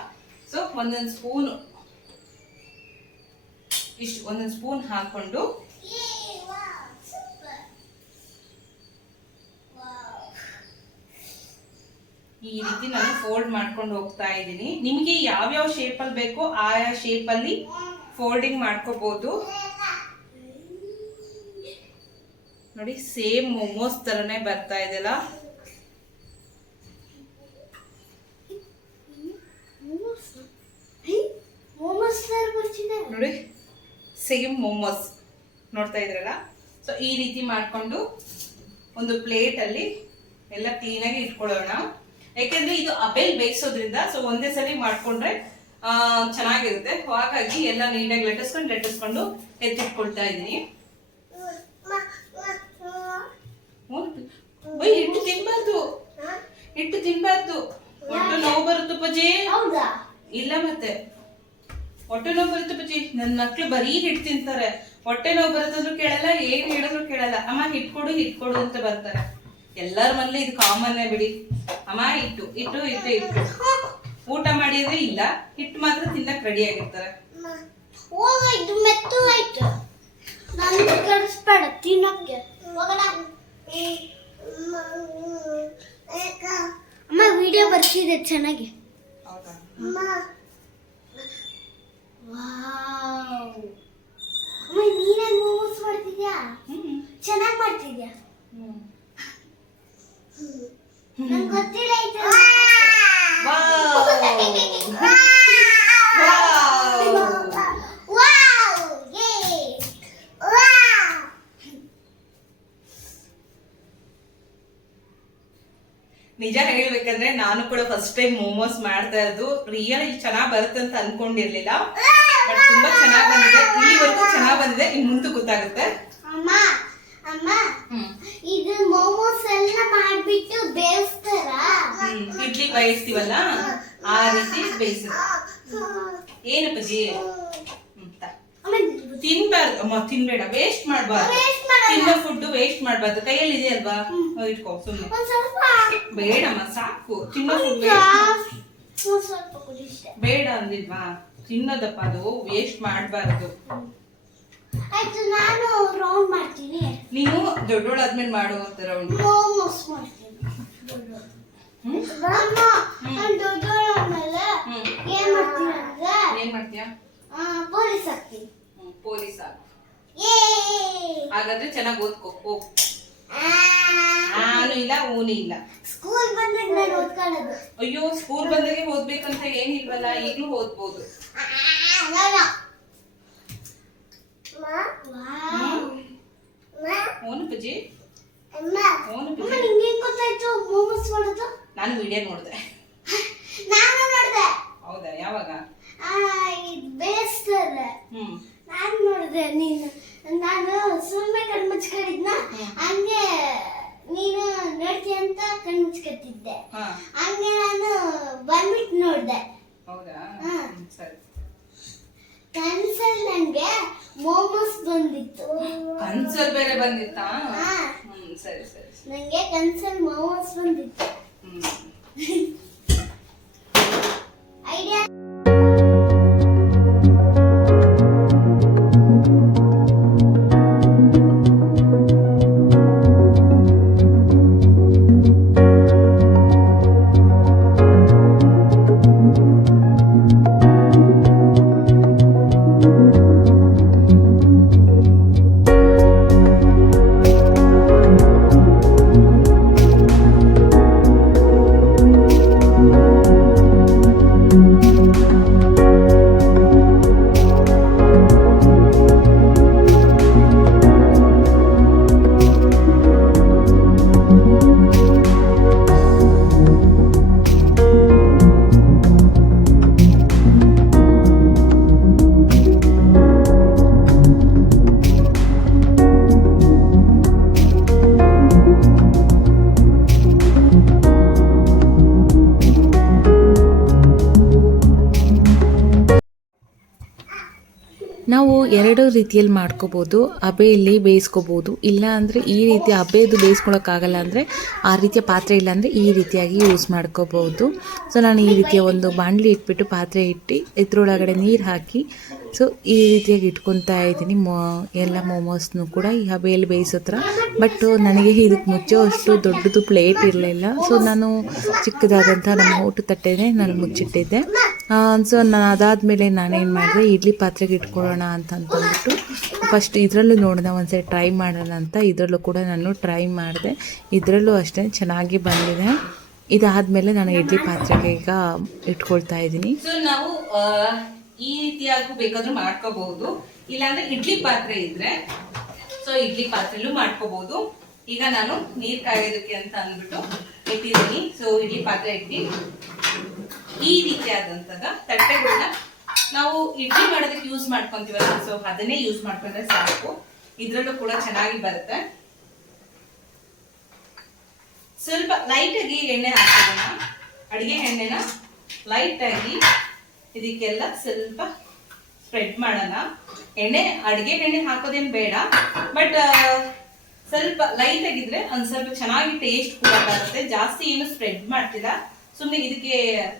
ಸೊ ಒಂದೊಂದು ಸ್ಪೂನ್ ಇಷ್ಟು ಒಂದೊಂದು ಸ್ಪೂನ್ ಹಾಕೊಂಡು ಈ ರೀತಿ ನಾನು ಫೋಲ್ಡ್ ಮಾಡ್ಕೊಂಡು ಹೋಗ್ತಾ ಇದ್ದೀನಿ. ನಿಮಗೆ ಯಾವ್ಯಾವ ಶೇಪಲ್ಲಿ ಬೇಕೋ ಆಯಾ ಶೇಪಲ್ಲಿ ಫೋಲ್ಡಿಂಗ್ ಮಾಡ್ಕೋಬಹುದು ನೋಡಿ ಸೇಮ್ ಮೊಮೋಸ್ ತರನೇ ಬರ್ತಾ ಇದೆಲ್ಲ. ನೋಡಿ ಸೇಮ್ ಮೊಮೋಸ್ ನೋಡ್ತಾ ಇದ್ರಲ್ಲ. ಸೊ ಈ ರೀತಿ ಮಾಡಿಕೊಂಡು ಒಂದು ಪ್ಲೇಟ್ ಅಲ್ಲಿ ಎಲ್ಲ ಕ್ಲೀನಾಗಿ ಇಟ್ಕೊಳ್ಳೋಣ. ಯಾಕೆಂದ್ರೆ ಇದು ಅಬೆಲ್ ಬೇಯಿಸೋದ್ರಿಂದ ಸೊ ಒಂದೇ ಸರಿ ಮಾಡ್ಕೊಂಡ್ರೆ ಚೆನ್ನಾಗಿರುತ್ತೆ. ಹಾಗಾಗಿ ಎಲ್ಲ ನೀಟಾಗಿ ಲಟ್ಟಿಸ್ಕೊಂಡು ಲಟ್ಟಿಸ್ಕೊಂಡು ಎತ್ತಿಟ್ಕೊಳ್ತಾ ಇದ್ದೀನಿ. ಬೈ ಹಿಟ್ಟು ತಿನ್ಬಾರ್ದು. ಹಿಟ್ಟು ತಿನ್ಬಾರ್ದು. ಹೊಟ್ಟೆ ನೋವು ಬರುತ್ತೆ ಪಜಿ? ಇಲ್ಲ ಮತ್ತೆ. ಹೊಟ್ಟೆ ನೋವು ಬರುತ್ತೆ ಪಜಿ. ನನ್ನ ಮಕ್ಳು ಬರೀ ಹಿಟ್ಟು ತಿಂತಾರೆ. ಹೊಟ್ಟೆ ನೋವು ಬರುತ್ತಂದ್ರೂ ಕೇಳಲ್ಲ ಏನ್ ಹೇಳಿದ್ರು ಕೇಳಲ್ಲ. ಅಮ್ಮ ಹಿಟ್ಕೊಡು ಹಿಟ್ಕೊಡು ಅಂತ ಬರ್ತಾರೆ. ಎಲ್ಲರ ಮನೇಲಿ ಇದು ಕಾಮನ್ನೇ ಬಿಡಿ. ಅಮ್ಮ ಇಟ್ಟು ಇಟ್ಟು ಹಿಟ್ಟು ಹಿಟ್ಟು. ಊಟ ಮಾಡಿದ್ರೆ ಇಲ್ಲ ಹಿಟ್ಟು ಮಾತ್ರ ತಿನ್ನಕ್ ರೆಡಿ ಆಗಿರ್ತಾರೆ. ಹೋಗಾಯ್ತು ಮೆತ್ತು ಆಯ್ತು. ನಾನು ಕಳಿಸ್ಬೇಡ ತಿನ್ನಕ್ಕೆ. ಹೋಗಣ. ಅಮ್ಮ ವಿಡಿಯೋ ಬರ್ತಿದೆ ಚೆನ್ನಾಗಿ. ಹೌದಾ? ವಾವ್. ಅಮ್ಮ ನೀನೇ ಮೋಮೋಸ್ ಮಾಡ್ತಿದ್ಯಾ? ಹ್ಮ್. ಚೆನ್ನಾಗಿ ಮಾಡ್ತಿದ್ಯಾ? ಹ್ಮ್. ನಂಗೆ ಗೊತ್ತಿಲ್ಲ ಇದು ನಿಜ ಹೇಳ್ಬೇಕಂದ್ರೆ ನಾನು ಕೂಡ ಫಸ್ಟ್ ಟೈಮ್ ಮೋಮೋಸ್ ಮಾಡ್ತಾ ಇರೋದು. ರಿಯಲ್ ಚೆನ್ನಾಗಿ ಬರುತ್ತೆ ಅಂತ ಅನ್ಕೊಂಡಿರ್ಲಿಲ್ಲ. ಬಟ್ ತುಂಬಾ ಚೆನ್ನಾಗಿ ಬಂದಿದೆ. ಇಲ್ಲಿವರೆಗೂ ಚೆನ್ನಾಗಿ ಬಂದಿದೆ. ಇನ್ ಮುಂದೆ ಗೊತ್ತಾಗುತ್ತೆ. ಅಮ್ಮ ಇದು ಮೋಮೋಸ್ ಎಲ್ಲ ಮಾಡ್ಬಿಟ್ಟು ಬೇಯಿಸ್ತಾರ? ಇಡ್ಲಿ ಬೇಯಿಸ್ತೀವಲ್ಲ? ಆ ರೀತಿ ಬೇಯಿಸ ಏನಪ್ಪಜಿ ತಿನ್ಬಾರ್ದು. ಅಮ್ಮ ತಿನ್ಬೇಡ. ವೇಸ್ಟ್ ಮಾಡ್ಬಾರ್ದು. ತಿನ್ನೋ ಫುಡ್ ವೇಸ್ಟ್ ಮಾಡ್ಬಾರ್ದು. ಕೈಯಲ್ಲಿ ಇದೆ ಅಲ್ವಾ? ಇಟ್ಕೋ ಸುಮ್ಮನೆ ಬೇಡಮ್ಮ ಸಾಕು. ತಿನ್ನೋ ಫುಡ್ ಬೇಡ ಅಂದಿಲ್ವಾ? ತಿನ್ನೋದಪ್ಪ ಅದು. ವೇಸ್ಟ್ ಮಾಡಬಾರ್ದು. ಆಯ್ತು ನಾನು ರೌಂಡ್ ಮಾಡ್ತೀನಿ. ನೀನು ದೊಡ್ಡೋಳಾದ್ಮೇಲೆ ಮಾಡುವಂತ ರೌಂಡ್ ಮೋಮೋಸ್ ಮಾಡ್ತೀನಿ. ಅಮ್ಮ ನಾನು ದೊಡ್ಡವಳಾದ್ಮೇಲೆ ಹ್ಮ್. ಏನ್ ಮಾಡ್ತೀನಿ ಅಂದ್ರೆ ಏನ್ ಮಾಡ್ತೀಯಾ? ಪೊಲೀಸ್ ಆಗ್ತೀನಿ ಪೊಲೀಸ್ ಆಗ ಹಾಗಾದ್ರೆ ಚೆನ್ನಾಗಿ ಓದ್ಕೋ ಹೋಗ್ ನಾನು ಇಲ್ಲ ಊನು ಇಲ್ಲ. ಸ್ಕೂಲ್ ಬಂದಾಗ ನಾನು ಓದ್ಕೊಳ್ಳೋದು. ಅಯ್ಯೋ ಸ್ಕೂಲ್ ಬಂದಾಗೆ ಓದ್ಬೇಕಂತ ಏನಿಲ್ವಲ್ಲ ಈಗಲೂ ಓದ್ಬೋದು. ಓನು ಓನು ಗೊತ್ತಾಯ್ತು? ಮೋಮೋಸ್ ಮಾಡೋದು? ನಾನು ವಿಡಿಯೋ ನೋಡಿದೆ. ನಾನು ನೋಡ್ದೆ. ಹೌದಾ? ಯಾವಾಗ? ಬೇಯಿಸ್ತಾರೆ ನಾನು ನೋಡಿದೆ ನೀನು. ನಾನು ಸುಮ್ಮನೆ ಕಣ್ಣು ಮುಚ್ಕೊಂಡಿದ್ನ? ಹಂಗೆ ನೀನು ನೋಡ್ತೀಯ ಅಂತ ಕಣ್ಣು ಮುಚ್ಕೊತಿದ್ದೆ. ಹಂಗೆ ನಾನು ಬಂದ್ಬಿಟ್ಟು ನೋಡಿದೆ. ಹೌದಾ? ಹಾ. ನನಗೆ ಸರಿ. ಕನ್ಸಲ್ ನಂಗೆ ಮೋಮೋಸ್ ಬಂದಿತ್ತು ಕನ್ಸಲ್ ಬೇರೆ ಬಂದಿತ್ತಾ ಹಾ. ಹ್ಮ್ ಸರಿ ಸರಿ ಸರಿ. ನಂಗೆ ಕನ್ಸಲ್ ಮೋಮೋಸ್ ಬಂದಿತ್ತು ಹ್ಮ್ ಐಡಿಯಾ ರೀತಿಯಲ್ಲಿ ಮಾಡ್ಕೋಬೋದು ಹಬೆಯಲ್ಲಿ ಬೇಯಿಸ್ಕೋಬೋದು. ಇಲ್ಲ ಅಂದರೆ ಈ ರೀತಿ ಹಬೆದು ಬೇಯಿಸ್ಕೊಳಕ್ಕಾಗಲ್ಲ ಅಂದರೆ ಆ ರೀತಿಯ ಪಾತ್ರೆ ಇಲ್ಲ ಅಂದರೆ ಈ ರೀತಿಯಾಗಿ ಯೂಸ್ ಮಾಡ್ಕೋಬೋದು. ಸೊ ನಾನು ಈ ರೀತಿಯ ಒಂದು ಬಾಣಲಿ ಇಟ್ಬಿಟ್ಟು ಪಾತ್ರೆ ಇಟ್ಟು, ಇದ್ರೊಳಗಡೆ ನೀರು ಹಾಕಿ ಸೊ ಈ ರೀತಿಯಾಗಿ ಇಟ್ಕೊತಾ ಇದ್ದೀನಿ. ಮೊ, ಎಲ್ಲ ಮೋಮೋಸ್ನು ಕೂಡ ಈ ಹಬೆಯಲ್ಲಿ ಬೇಯಿಸೋ ಬಟ್ ನನಗೆ ಇದಕ್ಕೆ ಮುಚ್ಚೋ ಅಷ್ಟು ದೊಡ್ಡದು ಪ್ಲೇಟ್ ಇರಲಿಲ್ಲ. ಸೊ ನಾನು ಚಿಕ್ಕದಾದಂಥ ನಮ್ಮ ಊಟ ತಟ್ಟೆನೇ ನಾನು ಮುಚ್ಚಿಟ್ಟಿದ್ದೆ. ಸೊ ನಾನು ಅದಾದಮೇಲೆ ನಾನೇನು ಮಾಡಿದೆ, ಇಡ್ಲಿ ಪಾತ್ರೆಗೆ ಇಟ್ಕೊಳ್ಳೋಣ ಅಂತ ಅಂತಂದ್ಬಿಟ್ಟು ಫಸ್ಟ್ ಇದರಲ್ಲೂ ನೋಡಿದೆ ಒಂದ್ಸರಿ ಟ್ರೈ ಮಾಡೋಣ ಅಂತ ಇದರಲ್ಲೂ ಕೂಡ ನಾನು ಟ್ರೈ ಮಾಡಿದೆ. ಇದರಲ್ಲೂ ಅಷ್ಟೇ ಚೆನ್ನಾಗಿ ಬಂದಿದೆ. ಇದಾದಮೇಲೆ ನಾನು ಇಡ್ಲಿ ಪಾತ್ರೆಗೆ ಈಗ ಇಟ್ಕೊಳ್ತಾ ಇದ್ದೀನಿ. ಸೊ ನಾವು ಈ ರೀತಿಯಾಗೂ ಬೇಕಾದ್ರೂ ಮಾಡ್ಕೋಬಹುದು. ಇಲ್ಲಾಂದ್ರೆ ಇಡ್ಲಿ ಪಾತ್ರೆ ಇದ್ರೆ ಸೊ ಇಡ್ಲಿ ಪಾತ್ರೆಲ್ಲೂ ಮಾಡ್ಕೋಬಹುದು. ಈಗ ನಾನು ನೀರ್ ಕಾಯೋದಕ್ಕೆ ಅಂತ ಅಂದ್ಬಿಟ್ಟು ಇಟ್ಟಿದ್ದೀನಿ. ಸೊ ಇಡ್ಲಿ ಪಾತ್ರೆ ಇಟ್ಟು, ಈ ರೀತಿಯಾದಂತದ ತಟ್ಟೆಗಳನ್ನ ನಾವು ಇಡ್ಲಿ ಮಾಡೋದಕ್ಕೆ ಯೂಸ್ ಮಾಡ್ಕೊಂತೀವಲ್ಲ ಸೊ ಅದನ್ನೇ ಯೂಸ್ ಮಾಡ್ಕೊಂಡ್ರೆ ಸಾಕು. ಇದ್ರಲ್ಲೂ ಕೂಡ ಚೆನ್ನಾಗಿ ಬರುತ್ತೆ. ಸ್ವಲ್ಪ ಲೈಟ್ ಆಗಿ ಎಣ್ಣೆ ಹಾಕೋಣ ಅಡಿಗೆ ಎಣ್ಣೆನ ಲೈಟ್ ಆಗಿ ಇದಕ್ಕೆಲ್ಲ ಸ್ವಲ್ಪ ಸ್ಪ್ರೆಡ್ ಮಾಡೋಣ. ಎಣ್ಣೆ, ಅಡಿಗೆ ಎಣ್ಣೆ ಹಾಕೋದೇನ್ ಬೇಡ. ಬಟ್ ಸ್ವಲ್ಪ ಲೈಟ್ ಆಗಿದ್ರೆ ಒಂದ್ ಸ್ವಲ್ಪ ಚೆನ್ನಾಗಿ ಟೇಸ್ಟ್ ಕೂಡ ಬರುತ್ತೆ. ಜಾಸ್ತಿ ಏನು ಸ್ಪ್ರೆಡ್ ಮಾಡ್ತಿಲ್ಲ. ಸುಮ್ಮನೆ ಇದಕ್ಕೆ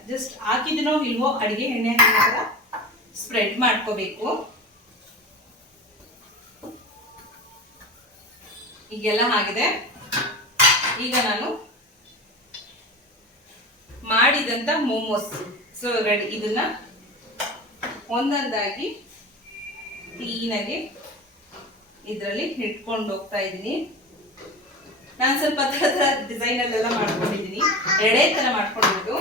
ಜಸ್ಟ್ ಹಾಕಿದಿನೋ ಇಲ್ವೋ ಅಡಿಗೆ ಎಣ್ಣೆ ಸ್ಪ್ರೆಡ್ ಮಾಡ್ಕೋಬೇಕು. ಈಗೆಲ್ಲ ಆಗಿದೆ ಈಗ ನಾನು ಮಾಡಿದಂತ ಮೋಮೋಸ್ ಸೊ ರೆಡಿ ಇದನ್ನ ಒಂದೊಂದಾಗಿ ಕ್ಲೀನಾಗಿ ಇದರಲ್ಲಿ ಇಟ್ಕೊಂಡು ಹೋಗ್ತಾ ಇದ್ದೀನಿ. ನಾನು ಸ್ವಲ್ಪ ಥರದ ಡಿಸೈನ್ ಅಲ್ಲೆಲ್ಲ ಮಾಡ್ಕೊಂಡಿದ್ದೀನಿ. ಎರಡೇ ಥರ ಮಾಡ್ಕೊಂಡಿದ್ದು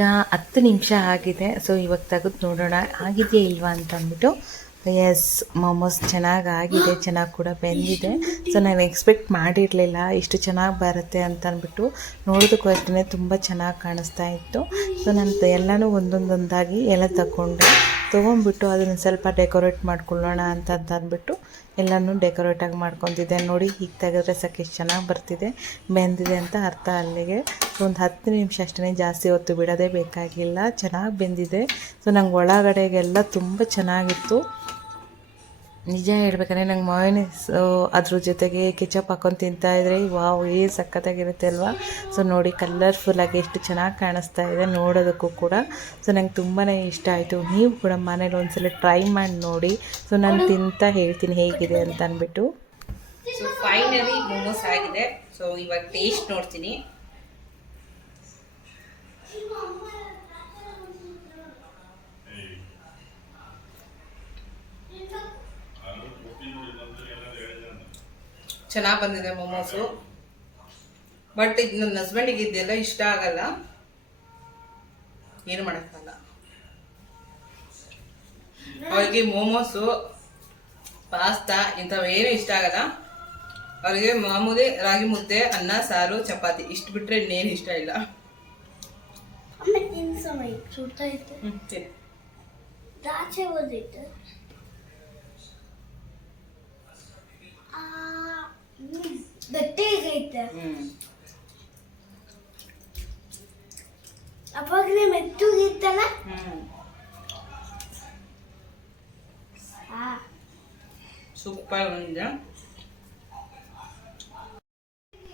ಈಗ ಹತ್ತು ನಿಮಿಷ ಆಗಿದೆ. ಸೊ ಇವಾಗ ತೆಗೆದು ನೋಡೋಣ. ಆಗಿದೆಯಾ ಇಲ್ವಾ ಅಂತ ಅಂದ್ಬಿಟ್ಟು. ಎಸ್ ಮೊಮೋಸ್ ಚೆನ್ನಾಗಿ ಆಗಿದೆ. ಚೆನ್ನಾಗಿ ಕೂಡ ಬೆಂದಿದೆ. ಸೊ ನಾನು ಎಕ್ಸ್ಪೆಕ್ಟ್ ಮಾಡಿರಲಿಲ್ಲ ಇಷ್ಟು ಚೆನ್ನಾಗಿ ಬರುತ್ತೆ ಅಂತ ಅಂದ್ಬಿಟ್ಟು ನೋಡೋದಕ್ಕೂ ಅಷ್ಟೇ ತುಂಬ ಚೆನ್ನಾಗಿ ಕಾಣಿಸ್ತಾ ಇತ್ತು. ಸೊ ನಾನು ಎಲ್ಲನೂ ಒಂದೊಂದೊಂದಾಗಿ ಎಲ್ಲ ತಗೊಂಡೆ. ತೊಗೊಂಡ್ಬಿಟ್ಟು ಅದನ್ನು ಸ್ವಲ್ಪ ಡೆಕೋರೇಟ್ ಮಾಡ್ಕೊಳ್ಳೋಣ ಅಂತ ಅಂದ್ಬಿಟ್ಟು ಎಲ್ಲನೂ ಡೆಕೋರೇಟಾಗಿ ಮಾಡ್ಕೊತಿದ್ದೆ ನೋಡಿ, ಹೀಗೆ ತೆಗೆದ್ರೆ ಸಾಕು ಎಷ್ಟು ಚೆನ್ನಾಗಿ ಬರ್ತಿದೆ. ಬೆಂದಿದೆ ಅಂತ ಅರ್ಥ ಅಲ್ಲಿಗೆ. ಒಂದು ಹತ್ತು ನಿಮಿಷ ಅಷ್ಟೇ ಜಾಸ್ತಿ ಹೊತ್ತು ಬಿಡೋದೇ ಬೇಕಾಗಿಲ್ಲ. ಚೆನ್ನಾಗಿ ಬೆಂದಿದೆ. ಸೊ, ನಂಗೆ ಒಳಗಡೆಗೆಲ್ಲ ತುಂಬ ಚೆನ್ನಾಗಿತ್ತು. ನಿಜ ಹೇಳ್ಬೇಕಂದ್ರೆ ನಂಗೆ ಮಾಯೋನೀಸ್ ಅದ್ರ ಜೊತೆಗೆ ಕೆಚಪ್ ಹಾಕೊಂಡು ತಿಂತಾಯಿದ್ರೆ ವಾವ್ ಏನು ಸಖತ್ತಾಗಿರುತ್ತೆ ಅಲ್ವಾ? ಸೊ ನೋಡಿ ಕಲರ್ಫುಲ್ಲಾಗಿ ಎಷ್ಟು ಚೆನ್ನಾಗಿ ಕಾಣಿಸ್ತಾ ಇದೆ ನೋಡೋದಕ್ಕೂ ಕೂಡ. ಸೊ ನಂಗೆ ತುಂಬಾ ಇಷ್ಟ ಆಯಿತು. ನೀವು ಕೂಡ ಮನೇಲಿ ಒಂದ್ಸಲ ಟ್ರೈ ಮಾಡಿ ನೋಡಿ. ಸೊ ನಾನು ತಿಂತಾ ಹೇಳ್ತೀನಿ ಹೇಗಿದೆ ಅಂತ ಅಂದ್ಬಿಟ್ಟು. ಸೊ ಫೈನಲಿ ಮೋಮೋಸ್ ಆಗಿದೆ. ಸೊ ಇವಾಗ ಟೇಸ್ಟ್ ನೋಡ್ತೀನಿ. ಚೆನ್ನಾಗಿ ಬಂದಿದೆ ಮೊಮೋಸು ಬಟ್ ಇದು ನನ್ನ ಹಸ್ಬೆಂಡಿಗೆ ಇದೆಲ್ಲ ಇಷ್ಟ ಆಗಲ್ಲ. ಏನು ಮಾಡೋಕ್ಕಲ್ಲ ಅವ್ರಿಗೆ ಮೋಮೋಸು ಪಾಸ್ತಾ ಇಂಥವೇನು ಇಷ್ಟ ಆಗಲ್ಲ. ಅವ್ರಿಗೆ ಮಾಮೂಲಿ ರಾಗಿ ಮುದ್ದೆ ಅನ್ನ ಸಾರು ಚಪಾತಿ ಇಷ್ಟು ಬಿಟ್ರೆ ಇನ್ನೇನು ಇಷ್ಟ ಇಲ್ಲ. ದಾಚೆ ಓದಿತ್ತು ಹ್ಮ್. ಅವಾಗಲೇ ಮೆತ್ತಗಿತ್ತಲ್ಲ ಸೂಪರ್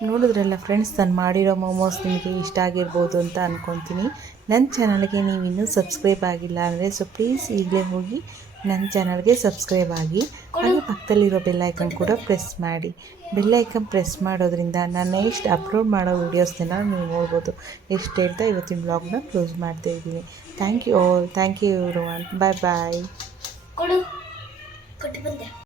ನೋಡಿದ್ರಲ್ಲ ಫ್ರೆಂಡ್ಸ್ ನಾನು ಮಾಡಿರೋ ಮೋಮೋಸ್ ನಿಮಗೆ ಇಷ್ಟ ಆಗಿರ್ಬೋದು ಅಂತ ಅಂದ್ಕೊತೀನಿ ನನ್ನ ಚಾನಲ್ಗೆ ನೀವು ಇನ್ನೂ ಸಬ್ಸ್ಕ್ರೈಬ್ ಆಗಿಲ್ಲ ಅಂದರೆ ಸೊ ಪ್ಲೀಸ್ ಈಗಲೇ ಹೋಗಿ ನನ್ನ ಚಾನಲ್ಗೆ ಸಬ್ಸ್ಕ್ರೈಬ್ ಆಗಿ ಹಾಗೆ ಪಕ್ಕದಲ್ಲಿರೋ ಬೆಲ್ಲೈಕನ್ ಕೂಡ ಪ್ರೆಸ್ ಮಾಡಿ. ಬೆಲ್ಲೈಕನ್ ಪ್ರೆಸ್ ಮಾಡೋದ್ರಿಂದ ನಾನು ನೆಕ್ಸ್ಟ್ ಅಪ್ಲೋಡ್ ಮಾಡೋ ವೀಡಿಯೋಸ್ನ ನೀವು ನೋಡ್ಬೋದು. ಎಷ್ಟು ಹೇಳ್ತಾ ಇವತ್ತಿನ ಬ್ಲಾಗ್ನ ಕ್ಲೋಸ್ ಮಾಡ್ತಾ ಇದ್ದೀನಿ. Thank you all thank you everyone bye bye